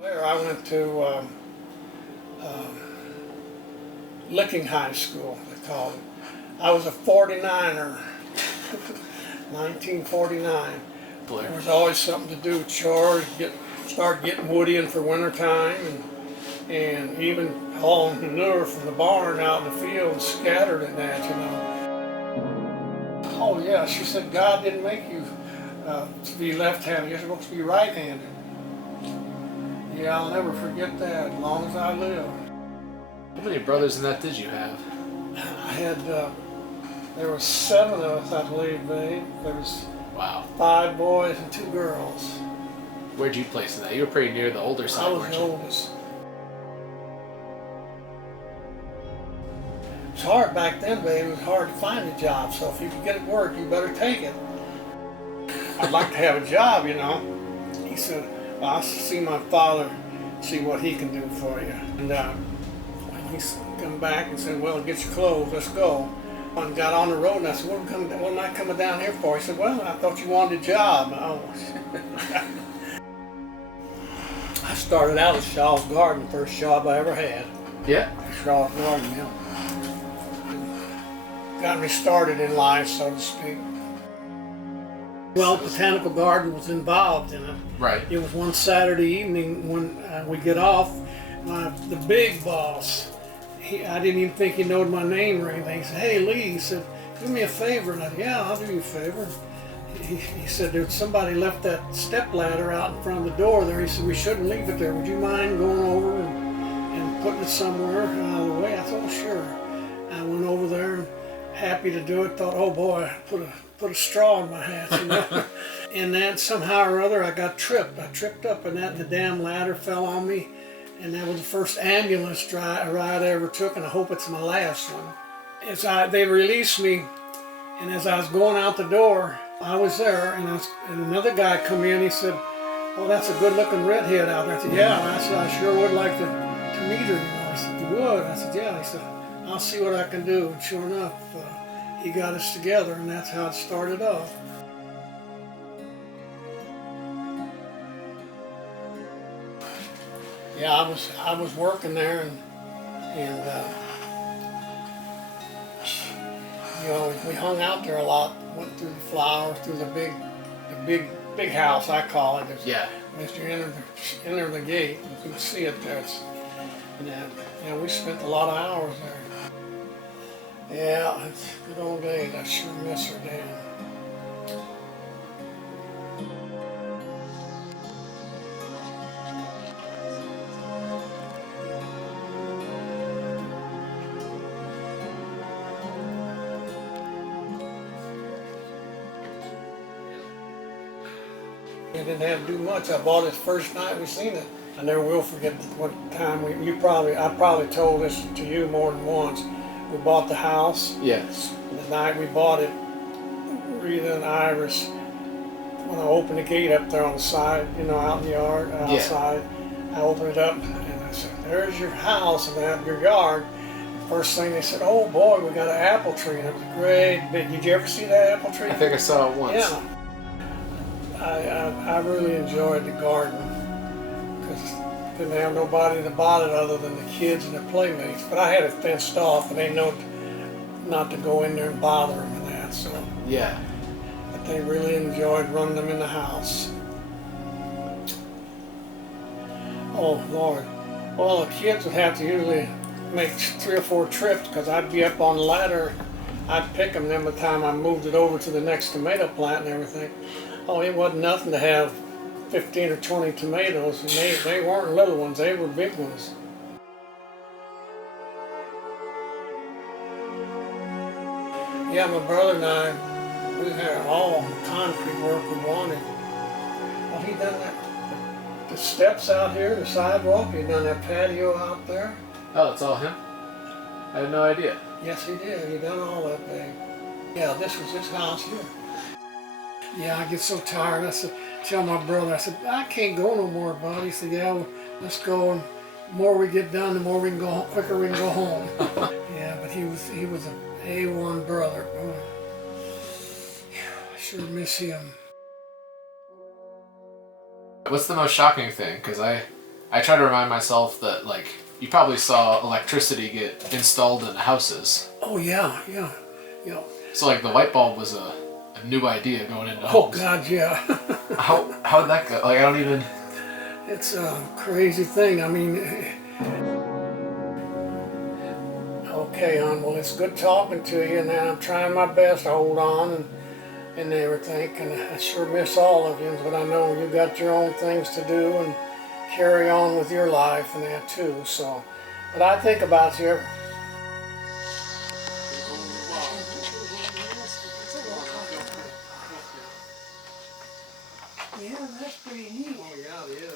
There I went to Licking High School, they called it. I was a 49er, 1949. There was always something to do, chores, start getting wood in for winter time, and even hauling manure from the barn out in the field and scattered in that, you know. Oh yeah, she said God didn't make you to be left-handed, you're supposed to be right-handed. Yeah, I'll never forget that as long as I live. How many brothers in that did you have? I had, there were 7 of us, I believe, babe. There was Wow. 5 boys and 2 girls. Where'd you place in that? You were pretty near the older side, I was weren't the you? oldest. It was hard back then, babe. It was hard to find a job, so if you could get work, you better take it. I'd like to have a job, you know. He said, well, I'll see my father, see what he can do for you. And when he come back and said, well, get your clothes, let's go. And got on the road and I said, what am I coming down here for? He said, well, I thought you wanted a job. Oh. I started out at Shaw's Garden, first job I ever had. Yeah. Shaw's Garden, yeah. Got me started in life, so to speak. Well, Botanical Garden was involved in it. Right. It was one Saturday evening when we get off. The big boss, I didn't even think he knowed my name or anything. He said, hey Lee, he said, do me a favor. And I said, yeah, I'll do you a favor. He said, there's somebody left that step ladder out in front of the door there. He said, we shouldn't leave it there. Would you mind going over and putting it somewhere out of the way? I thought, well, sure. I went over there and happy to do it. Thought, oh boy, I put a straw in my hat, you know. And then somehow or other I got tripped. I tripped up and the damn ladder fell on me. And that was the first ambulance ride I ever took, and I hope it's my last one. They released me, and as I was going out the door, I was there, and another guy come in. He said, "Oh, that's a good-looking redhead out there." I said, "Yeah." I said, "I sure would like to meet her." You know, he said, "You would?" I said, "Yeah." He said, "I'll see what I can do." And sure enough, he got us together, and that's how it started off. Yeah, I was working there, and you know, we hung out there a lot. Went through the flowers, through the big house, I call it. Yeah. As you enter the gate, you can see it there. And we spent a lot of hours there. Yeah, it's good old days. I sure miss her, Dan. I didn't have to do much. I bought it the first night we seen it. I never will forget what time I probably told this to you more than once. We bought the house. Yes. The night we bought it, Rita and Iris, when I opened the gate up there on the side, you know, out in the yard, outside, I opened it up and I said, there's your house and your yard. First thing they said, oh boy, we got an apple tree. And it was great big. Did you ever see that apple tree? I think I saw it once. Yeah. I really enjoyed the garden because didn't have nobody that bought it other than the kids and the playmates. But I had it fenced off, and they know not to go in there and bother them and that. So yeah, but they really enjoyed running them in the house. Oh Lord! Well, the kids would have to usually make 3 or 4 trips because I'd be up on the ladder. I'd pick them. Then by the time I moved it over to the next tomato plant and everything. Oh, it wasn't nothing to have 15 or 20 tomatoes, and they weren't little ones, they were big ones. Yeah, my brother and I, we had all the concrete work we wanted. Well, he done that, the steps out here, the sidewalk, he done that patio out there. Oh, it's all him? I had no idea. Yes, he did, he done all that thing. Yeah, this was his house here. Yeah, I get so tired. I said, tell my brother, I said, I can't go no more, bud. He said, yeah, well, let's go. And the more we get done, the more we can go home, quicker we can go home. Yeah, but he was an A1 brother. Oh, I sure miss him. What's the most shocking thing? Because I I try to remind myself that, like, you probably saw electricity get installed in houses. Oh yeah, yeah, yeah. So, like, the light bulb was a new idea going into Oh homes. God, yeah. How did that go? Like, I don't even... It's a crazy thing. I mean, okay, hon. Well, it's good talking to you, and I'm trying my best to hold on and everything. And I sure miss all of you, but I know you got your own things to do and carry on with your life and that too. So, but I think about you. Yeah, that's pretty neat. Oh yeah, it is.